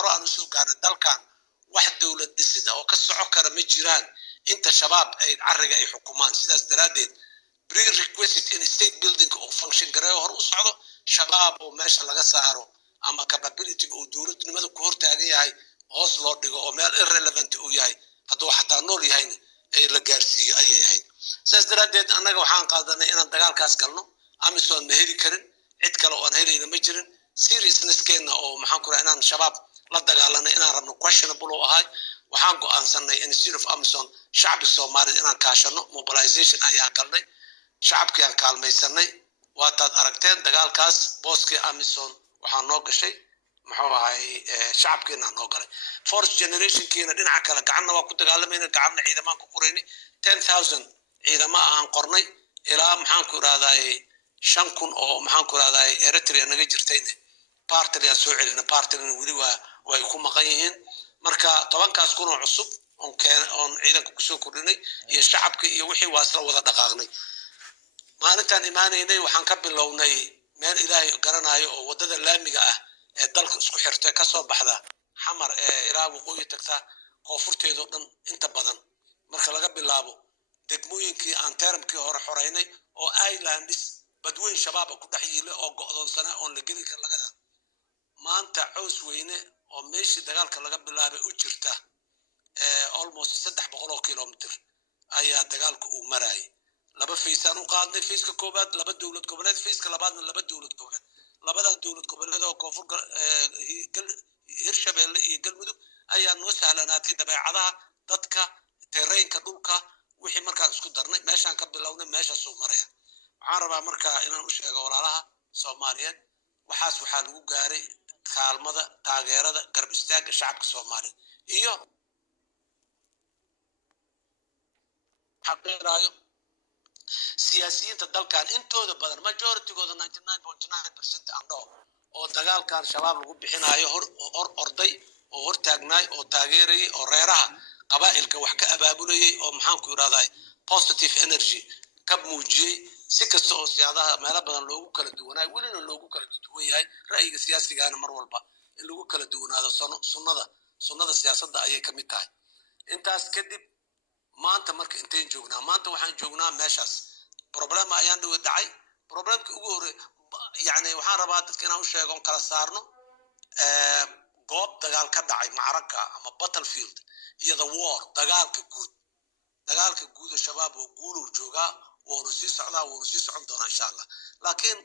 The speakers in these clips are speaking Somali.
hore aan usoo gaarnay dalkan wax dowlad dhisid oo ka soco kara ma jiraan inta shabaab ay cariga ay xukumaan sidaas daraadeed prerequisite in state building oo function gareeyo hor u socdo shabaab oo meesha laga saaro ama capability oo dowladnimada ku hortaagan yahay hoos loo dhigo oo meel irrelevant uu yahay hadduu xataa nool yahayna ay la gaarsiiyo ayay ahayd sidaas daraadeed annaga waxaan qaadanay inaan dagaalkaas galno amisom ma heli karin cid kale oo aan helayna ma jirin seriousness-keena oo maxaan ku rahaa inaan shabaab la dagaalanay inaan rabno questionable oo ahay waxaan go'aansanay institute of amisom shacbi soomaaliyed inaan kaashano mobilization ayaan galnay shacabkii aan kaalmaysanay waataad aragteen dagaalkaas booskii amisom waxaa noo gashay muxuu ahay shacabkeena noo galay fourth generationkeena dhinaca kale gacanna waa ku dagaalamayna gacanna ciidamaan ku qoraynay 10,000 ciidama aan qornay ilaa maxaan ku irahdaay 5,000 oo maxaan ku irahdaay Eritrea naga jirtayna partly aan soo celinay partlyna weli way ku maqan yihiin marka 10,000 kun oo cusub on ciidanka ku soo kordhinay iyo shacabka iyo wixii waa isla wada dhaqaaqnay maalintaan imaanaynay waxaan ka bilownay meel ilaahay garanayo oo wadada laamiga ah ee dalka isku xirtay ka soo baxda xamar ee ilaa waqooyi tagta koonfurteedo dhan inta badan marka laga bilaabo degmooyinkii aan teramkii hore xoreynay oo islands badweyn shabaab ku dhex yiilay oo go'doonsana oo la geli kar lagada maanta cows weyne oo meeshii dagaalka laga bilaabay u jirta almost 300 kilomitir ayaa dagaalku uu maray laba fiisaan u qaadnay fiiska koobaad laba dawlad goboleed fiiska labaadna laba dawlad goboleed labada dawlad goboleed oo koonfur hirshabeelle iyo galmudug ayaa noo sahlanaatay dabeecadaha dadka terrainka dhulka wixii markaan isku darnay meeshaan ka bilownay meeshaas uu maraya waxaan rabaa markaa inaan u sheego walaalaha Soomaaliyeed waxaas waxaa lagu gaaray kaalmada taageerada garab istaaga shacabka Soomaaliyeed iyo xaqeerayo siyaasiyiinta dalkan intooda badan majority-gooda 99.9% andho oo dagaalkan shabaab lagu bixinayo orday oo hortaagnaay oo taageerayay oo reeraha qabaa'ilka wax ka abaabulayay oo maxaan ku iraaday positive energy ka muujiyay si kasta oo siyaadaha meelo badan loogu kala duwanaay welina loogu kala duwan yahay ra'yiga siyaasigaana mar walba in lagu kala duwanaado sunnada siyaasadda ayay ka mid tahay intaas kadib maanta marka inteen joognaa maanta waxaan joognaa meeshaas problem ayaan dhaw dhacay problemka ugu hore yani waxaan rabaa dadka inaan u sheego kala saarno goob dagaal ka dhacay macraka ama battlefield iyo the war dagaalka guud shabaab oo guulo jooga oo sii socon doona insha Allah laakiin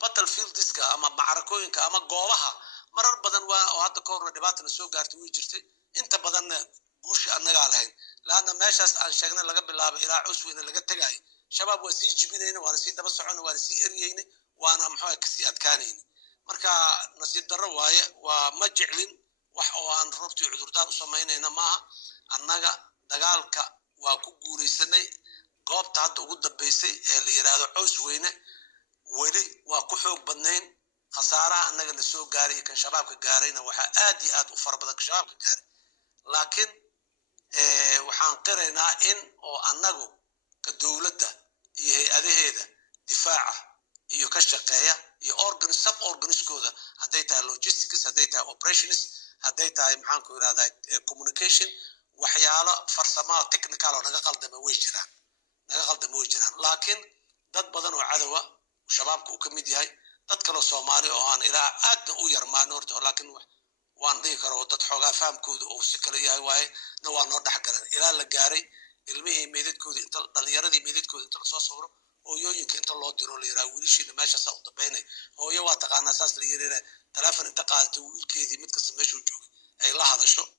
battlefieldiska ama macrakooyinka ama goobaha marar badan waa oo hadda ka hor dhibaatana soo gaartay way jirtay inta badanna guusha annaga lahayn laana meeshaas aan sheegnay laga bilaabo ilaa cusweyna laga tagay shabaab waa sii jibinayna waana sii daba socon waana sii eriyayna waana maxaa ka sii adkaanayna marka nasiib darro waaye waa ma jeclin wax oo aan rabtii cudurdaar u sameynayna maaha annaga dagaalka waa ku guuleysanay goobta hadda ugu dambeysay ee la yiraahdo cusweyne weli waa ku xoog badnayn khasaaraha annaga la soo gaaray kan shabaabka gaarayna waxa aad iyo aad u fara badan shabaabka gaaray laakiin waxaan qiraynaa in oo annagu ka dawladda iyo hay'adaheeda difaaca iyo ka shaqeeya iyo sub organiskooda hadday tahay logistics hadday tahay operations hadday tahay maxaan ku iraadaa communication waxyaalo farsamo technical oo naga qaldama way jiraan laakiin dad badan oo cadowa shabaabku uu ka mid yahay dad kale Soomaali oo aan ilaa aad u yarmaan horta laakiin waan dhihi karo dad xoogaa fahamkooda oo si kale yahay waaye na waa noo dhaxgalan ilaa la gaaray ilmihii meedadkooda inta dhalinyaradii meedadkooda inta soo sawiro hooyooyinka inta loo diro la yiraahdo wiilashiina meesha saa u dambeynay hooyo waa taqaanaa saas la yiraahdo telefoon inta qaadato wiilkeedii mid kasta meesha uu joogay ay la hadasho